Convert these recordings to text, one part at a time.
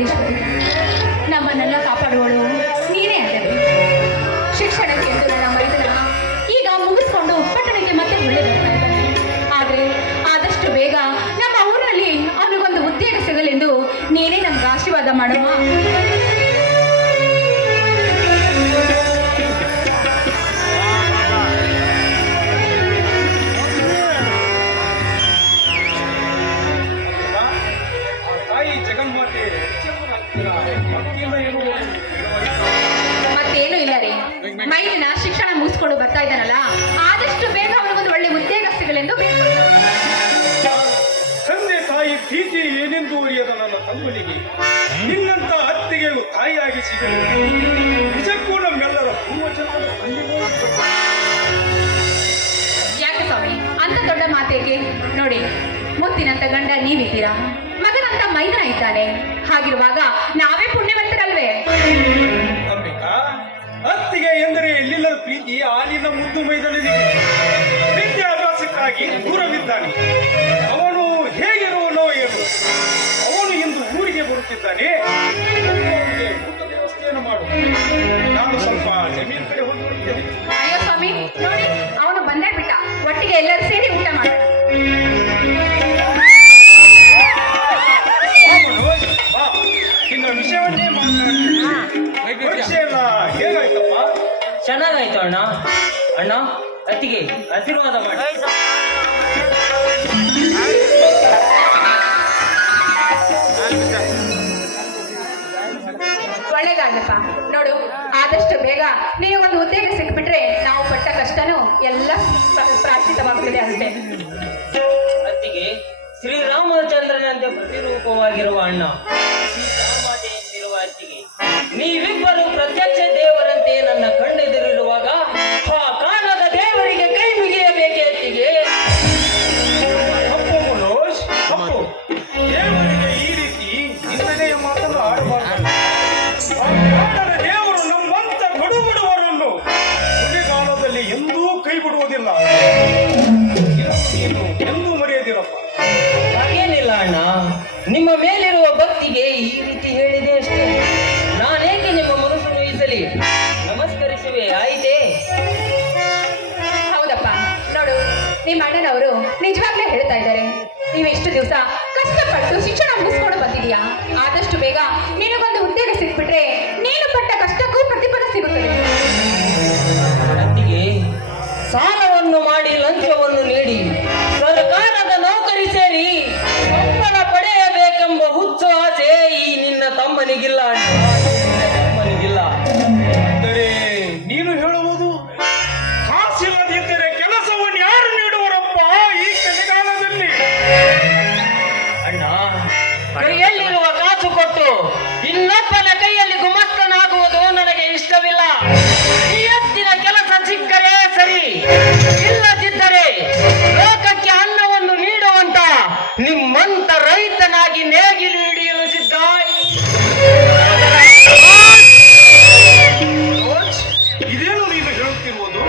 ಜಗದೀಶ್ವರಿ, ನಮ್ಮನ್ನೆಲ್ಲ ಕಾಪಾಡುವಳು ನೀನೇ ಅಲ್ಲವೇ? ಶಿಕ್ಷಣಕ್ಕೆ ಎಂದು ನನ್ನ ಮೈದನ ಈಗ ಮುಗಿಸ್ಕೊಂಡು ಪಟ್ಟಣಕ್ಕೆ ಮತ್ತೆ ಒಳ್ಳೆ ಬರ್ತಾ ಇದ್ದಾನೆ. ಆದರೆ ಆದಷ್ಟು ಬೇಗ ನಮ್ಮ ಊರಿನಲ್ಲಿ ಅವನಿಗೊಂದು ಉದ್ಯೋಗ ಸಿಗಲೆಂದು ನೀನೇ ನಮ್ಗೆ ಆಶೀರ್ವಾದ ಮಾಡಮ್ಮ. ಮತ್ತೇನು ಇಲ್ಲ ರೀ, ಮೈಲಿನ ಶಿಕ್ಷಣ ಮುಗಿಸ್ಕೊಂಡು ಬರ್ತಾ ಇದ್ದಾನಲ್ಲ, ಆದಷ್ಟು ಬೇಗ ಅವನಿಗೊಂದು ಒಳ್ಳೆ ಉದ್ಯೋಗ ಸಿಗಲೆಂದು ತಂದೆ ತಾಯಿ ಪ್ರೀತಿ ಏನೆಂದು ಅರಿಯದ ನನ್ನ ತಮ್ಮನಿಗೆ ನಿನ್ನಂತ ಅತ್ತಿಗೆಯು ತಾಯಿಯಾಗಿ ಸಿಗಲು ನಿಜಕ್ಕೂ ನಮ್ಮೆಲ್ಲರ ಪೂರ್ವಜನಾದ ಯಾಕೆ ಸ್ವಾಮಿ ಅಂತ ದೊಡ್ಡ ಮಾತೇಕೆ? ನೋಡಿ, ಮುತ್ತಿನಂತ ಗಂಡ ನೀವಿದ್ದೀರಾ, ಮಗನಂತ ಮೈದನ ಇದ್ದಾನೆ. ಹಾಗಿರುವಾಗ ನಾವೇ ಪುಣ್ಯವಂತರಲ್ವೇ? ಅಂಬಿಕಾ, ಅತ್ತಿಗೆ ಎಂದರೆ ಎಲ್ಲಿಲ್ಲದ ಪ್ರೀತಿ ಆಲಿನ ಮುದ್ದು ಮೈದನಿಗೆ ವಿದ್ಯಾಭ್ಯಾಸಕ್ಕಾಗಿ ದೂರವಿದ್ದಾನೆ. ಅವನು ಹೇಗಿರುವನೋ ಏನು, ಅವನು ಇಂದು ಊರಿಗೆ ಬರುತ್ತಿದ್ದಾನೆ. ಊಟದ ವ್ಯವಸ್ಥೆಯನ್ನು ಮಾಡು, ನಾನು ಸ್ವಲ್ಪ ಜಮೀನು ಕಡೆ ಹೋಗಿ ಬರುತ್ತೇನೆ. ಅಯ್ಯೋ ಸ್ವಾಮಿ, ನೋಡಿ ಅವನು ಬಂದೇ ಬಿಟ್ಟ, ಒಟ್ಟಿಗೆ ಎಲ್ಲರೂ ಸೇರಿ ಊಟ ಮಾಡ. ಇನ್ನ ವಿಷಯವನ್ನೇ ಪರೀಕ್ಷೆ ಎಲ್ಲ ಹೇಗಾಯ್ತಪ್ಪ? ಚೆನ್ನಾಗಾಯ್ತು ಅಣ್ಣ. ಅಣ್ಣ, ಅತ್ತಿಗೆ ಆಶೀರ್ವಾದ ಮಾಡಿ. ಒಳ್ಳೇದಾಗಪ್ಪ. ನೋಡು, ಆದಷ್ಟು ಬೇಗ ನೀವು ಒಂದು ಉದ್ಯೋಗ ಸಿಕ್ಬಿಟ್ರೆ ನಾವು ಪಟ್ಟ ಕಷ್ಟನೂ ಎಲ್ಲ ಪ್ರಾರ್ಥಿತವಾಗ್ತದೆ ಅಷ್ಟೇ. ಅತ್ತಿಗೆ ಶ್ರೀರಾಮಚಂದ್ರನಂತೆ ಪ್ರತಿರೂಪವಾಗಿರುವ ಅಣ್ಣ, ಸೀತಾಮಾತೆಯಂತಿರುವ ಅತ್ತಿಗೆ, ನೀವಿಬ್ಬರು ಪ್ರತ್ಯಕ್ಷ ದೇವರಂತೆ ನನ್ನ ಕಣ್ಣೆದುರಿರುವಾಗ ಆ ಕಾಣದ ದೇವರಿಗೆ ಕೈ ಮುಗಿಯಬೇಕೆ ಅತ್ತಿಗೆ? ತಪ್ಪು ಮನೋಜ್, ತಪ್ಪು. ದೇವರಿಗೆ ಈ ರೀತಿ ನಿಂದನೆಯ ಮಾತನ್ನು ಆಡಬಾರದು. ಕಾಣದ ದೇವರು ನಮ್ಮಂತ ಕಡುಬಡುವರನ್ನು ಕೊನೆಗಾಲದಲ್ಲಿ ಎಂದೂ ಕೈ ಬಿಡುವುದಿಲ್ಲ. ನೀನು ಎಂದೂ ಮರೆಯದಿರಪ್ಪ. ಹಾಗೇನಿಲ್ಲ ಅಣ್ಣ, ನಿಮ್ಮ ಮೇಲಿರುವ ಭಕ್ತಿಗೆ ಈ ರೀತಿ ಹೇಳಿದೆ ಅಷ್ಟೇ. ನಾನೇಕೆ ನಿಮ್ಮ ಮನಸ್ಸು ನೋಯಿಸಲಿ? ನಮಸ್ಕರಿಸುವೆ, ಆಯಿತೇ? ಹೌದಪ್ಪ. ನೋಡು, ನಿಮ್ಮ ಅಣ್ಣನವರು ನಿಜವಾಗ್ಲೇ ಹೇಳ್ತಾ ಇದ್ದಾರೆ, ನೀವೆಷ್ಟು ದಿವಸ ಕಷ್ಟಪಟ್ಟು ಶಿಕ್ಷಣ ಮುಗಿಸ್ಕೊಂಡು ಬಂದಿದೀಯಾ, ಆದಷ್ಟು ಬೇಗ ನಿನಗೊಂದು ಉದ್ಯೋಗ ಸಿಕ್ಬಿಟ್ರೆ ನೀನು ಪಟ್ಟ ಕಷ್ಟಕ್ಕೂ ಪ್ರತಿಫಲ ಸಿಗುತ್ತದೆ. ಅತ್ತಿಗೆ, ಸಾಲವನ್ನು ಮಾಡಿ ಲಂಚವನ್ನು ನೀಡಿ ಸರ್ಕಾರದ ನೌಕರಿ ಸೇರಿ ಸಂಬಳ ಪಡೆಯಬೇಕೆಂಬ ಹುಚ್ಚು ಆಸೆ ಈ ನಿನ್ನ ತಮ್ಮನಿಗಿಲ್ಲ ಅಣ್ಣ, ತಮ್ಮನಿಗಿಲ್ಲ. ಅಂದರೆ ನೀನು ಹೇಳುವುದು ಕಾಸಿಲ್ಲದಿದ್ದರೆ ಕೆಲಸವನ್ನು ಯಾರು ನೀಡುವರಪ್ಪ ಈ ಕಲಿಕಾಲದಲ್ಲಿ? ಅಣ್ಣ, ಕೈಯಲ್ಲಿರುವ ಕಾಸು ಕೊಟ್ಟು ಇನ್ನೊಬ್ಬನ ಕೈಯಲ್ಲಿ ಗುಮಸ್ತನಾಗುವುದು ನನಗೆ ಇಷ್ಟವಿಲ್ಲ. ಈ ಎತ್ತಿನ ಕೆಲಸ ಸಿಕ್ಕರೆ ಸರಿ, ಇಲ್ಲದಿದ್ದರೆ ಲೋಕಕ್ಕೆ ಅನ್ನವನ್ನು ನೀಡುವಂತ ನಿಮ್ಮಂತ ರೈತನಾಗಿ ನೇಗಿಲು ಹಿಡಿಯಲು ಸಿದ್ಧ. ಇದೇನು ನೀನು ಹೇಳುತ್ತಿರುವುದು?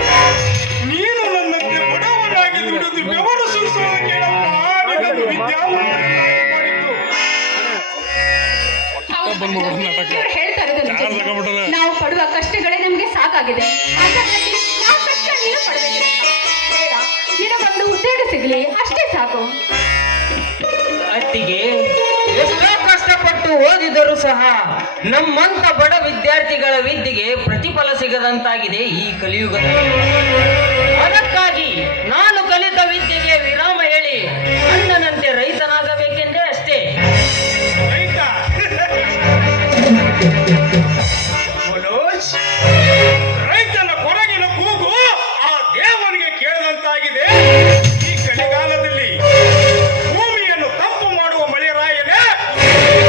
ನೀನು ನನ್ನಂತೆ ಬಡವನಾಗಿ ದುಡಿದು ಬೆವರು ಸುರಿಸುವುದಕ್ಕೆ ಹೇಳ್ತಾ ಇರೋದು ನಾವು ಪಡುವ ಕಷ್ಟಗಳೇ ನಮ್ಗೆ ಸಾಕಾಗಿದೆ. ಅದರಲ್ಲಿ ಯಾವ ಕಷ್ಟ ನೀನು ಪಡಬೇಕಿಲ್ಲ. ಬೇಡ, ನಿನಗೊಂದು ಉದ್ಯೋಗ ಸಿಗ್ಲಿ ಅಷ್ಟೇ ಸಾಕು. ಅತ್ತಿಗೆ, ಎಷ್ಟೋ ಕಷ್ಟಪಟ್ಟು ಓದಿದರೂ ಸಹ ನಮ್ಮಂತ ಬಡ ವಿದ್ಯಾರ್ಥಿಗಳ ವಿದ್ಯೆಗೆ ಪ್ರತಿಫಲ ಸಿಗದಂತಾಗಿದೆ ಈ ಕಲಿಯುಗದಲ್ಲಿ. ಅದಕ್ಕಾಗಿ ನಾನು ಕಲಿತ ವಿದ್ಯೆಗೆ ವಿರಾಮ ಹೇಳಿ ಅಣ್ಣನಂತೆ ರೈತನಾಗಬೇಕೆಂದೇ ಅಷ್ಟೇ. ಮನೋಜ್, ರೈತನ ಕೊರಗಿನ ಕೂಗು ಆ ದೇವನಿಗೆ ಕೇಳದಂತಾಗಿದೆ. ಈ ಕಲಿಗಾಲದಲ್ಲಿ ಭೂಮಿಯನ್ನು ತಪ್ಪು ಮಾಡುವ ಮಳೆರಾಯನೇ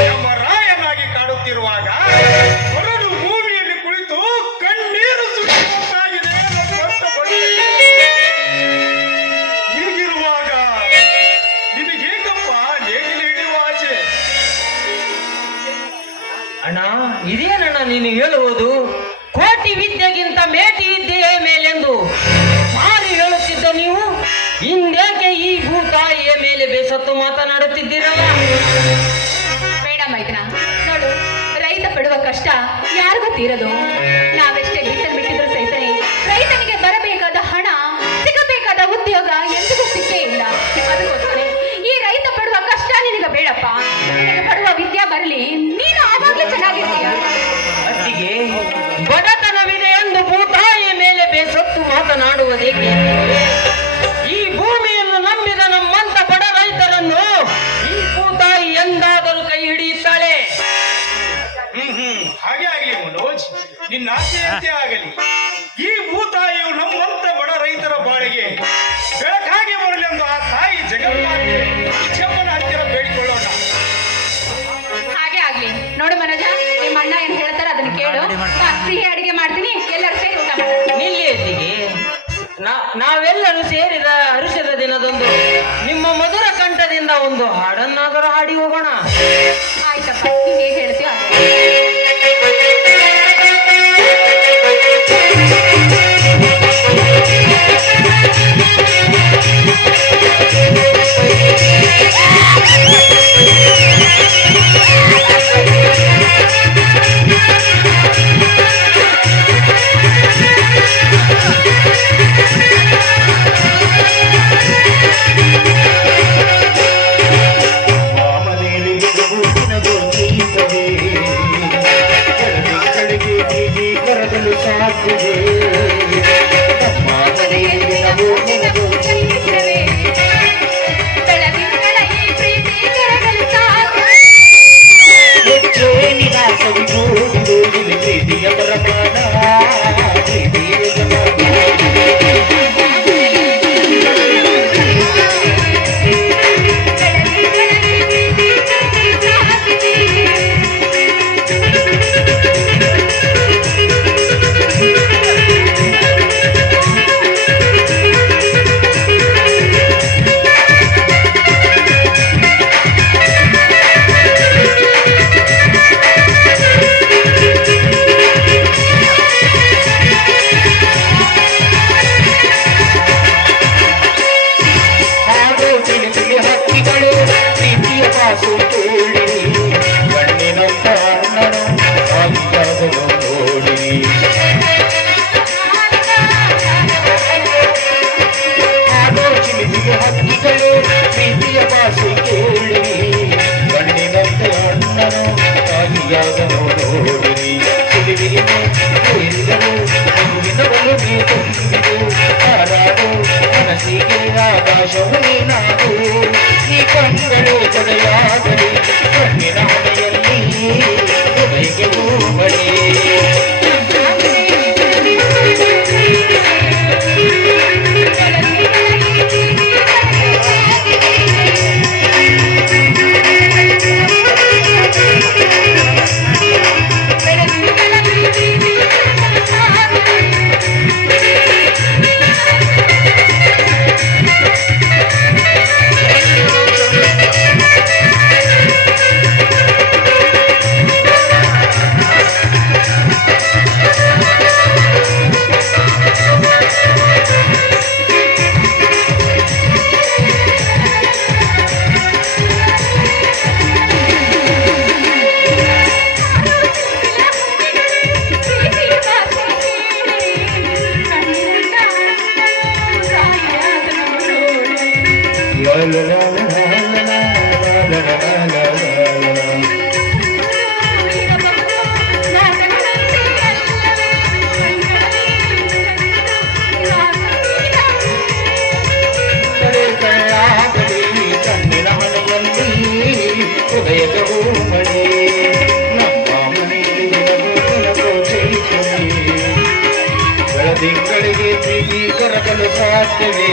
ನಮ್ಮ ರಾಯನಾಗಿ ಕಾಡುತ್ತಿರುವಾಗ ಹೊರಡು ಭೂಮಿಯಲ್ಲಿ ಕುಳಿತು ಕಣ್ಣೀರು ಸುರಿಯುವಂತಾಗಿದೆ. ಹೀಗಿರುವಾಗ ನಿನಗೇಕಪ್ಪ ನೇಗಿಲು ಹಿಡಿಯುವ ಆಸೆ? ಅಣ್ಣ, ಇದೇನಣ್ಣ ನೀನು ಹೇಳುವುದು? ಕೋಟಿ ವಿದ್ಯೆಗಿಂತ ಮೇಟಿ ವಿದ್ಯೆಯೇ ಮೇಲೆಂದು ಸಾರಿ ಹೇಳುತ್ತಿದ್ದ ನೀವು ಇಂದೇಕೆ ಈ ಭೂತಾಯಿಯ ಮೇಲೆ ಬೇಸತ್ತು ಮಾತನಾಡುತ್ತಿದ್ದೀರಲ್ಲ? ಬೇಡ ಮೈದನ, ನೋಡು ರೈತ ಪಡುವ ಕಷ್ಟ ಯಾರಿಗೂ ತೀರದು. ನಾವೆಷ್ಟೇ ಬಿಟ್ಟಿದ್ರು ಸಹಿತನೇ ರೈತನಿಗೆ ಬರಬೇಕಾದ ಹಣ, ಸಿಗಬೇಕಾದ ಉದ್ಯೋಗ ಎಂದಿಗೂ ಸಿಕ್ಕೇ ಇಲ್ಲ. ಅದಕ್ಕೋಸ್ಕರ ಈ ರೈತ ಪಡುವ ಕಷ್ಟ ನಿನಗೆ ಬೇಡಪ್ಪ. ನಿನಗೆ ಪಡುವ ವಿದ್ಯಾ ಬರಲಿ, ನೀನು ಆವಾಗಲೇ ಚೆನ್ನಾಗಿರ್ತೀಯ. ಅತ್ತಿಗೆ, ಬಡತನವಿದೆ ಎಂದು ಭೂತಾಯಿಯ ಮೇಲೆ ಬೇಸತ್ತು ಮಾತನಾಡುವುದೇಕೆ? ಈ ಭೂಮಿಯನ್ನು ನಂಬಿದ ನಮ್ಮಂತ ಬಡ ರೈತರನ್ನು ಈ ಭೂತಾಯಿ ಎಂದಾದರೂ ಕೈ ಹಿಡಿಯುತ್ತಾಳೆ? ಹಾಗೆ ಆಗಲಿ ಮನೋಜ್, ನಿನ್ನ ಆಸೆಯಂತೆ ಆಗಲಿ. ಈ ಭೂತಾಯಿಯು ನಮ್ಮಂತ ಬಡ ರೈತರ ಬಾಳಿಗೆ ಬೆಳಕಾಗಿ ಬರಲಿ ಎಂದು ಆ ತಾಯಿ ಜಗನ್ಮಾತೆ ಚೆಮ್ಮನ ಹತ್ತಿರ ಬೇಡಿಕೊಳ್ಳೋಣ. ಹಾಗೆ ಆಗ್ಲಿ. ನೋಡು ಮನೋಜ, ನಿಮ್ಮ ಅಣ್ಣ ಏನ್ ಹೇಳ್ತಾರ ಅದನ್ನ ಕೇಳು. ಸಿಹಿ ಅಡಿಗೆ ಮಾಡ್ತೀನಿ, ಎಲ್ಲರೂ ಸೇರಿ ಊಟ ಮಾಡೋಣ. ನಿಲ್ಲಿ ಅತ್ತಿಗೆ, ನಾವೆಲ್ಲರೂ ಸೇರಿದ ಹರುಷದ ದಿನದೊಂದು ನಿಮ್ಮ ಮಧುರ ಕಂಠದಿಂದ ಒಂದು ಹಾಡನ್ನಾದರೂ ಹಾಡಿ ಹೋಗೋಣ. ಆಯ್ತಪ್ಪ, ನೀನ್ ಹೇಗೆ ಹೇಳ್ತೀವ ಹಾಗೆ. ತಿಂಗಳಿಗೆ ಪ್ರೀತಿ ಕರಗಲು ಸಾಧ್ಯವೇ?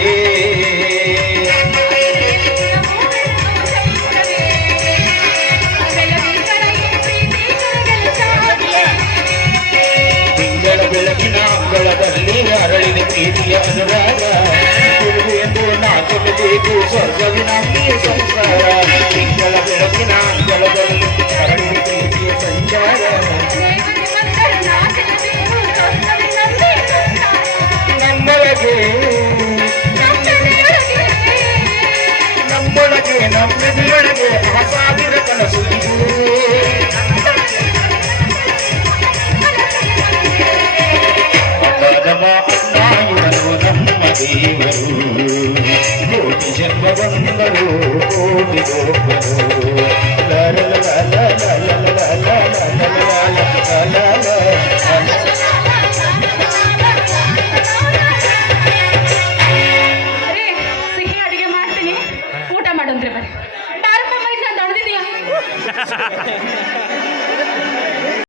ತಿಂಗಳ ಬೆಳಕಿನ ಅಂಗಳದಲ್ಲಿ ಅರಳಿದ ಪ್ರೀತಿಯ ಅನುರಾಗ ಎಂದು ನಾಚಬೇಕು ಸ್ವರ್ಗವಿನ ಸಂಸಾರ. ತಿಂಗಳ ಬೆಳಕಿನ ಅಂಗಳದಲ್ಲಿ ಅರಳಿದ ಪ್ರೀತಿಯ ಸಂಚಾರ. ನಮ್ಮೊಳಗೆ ನಮ್ಮೊಳಗೆ ನಮ್ಮೆದುರೊಳಗೆ ಆ ಸಾವಿರ ಕನಸು ಜೀವರು ಕೋಟಿ ಜನ್ಮ ಬಂದರು ಕೋಟಿ ಗೋಪರು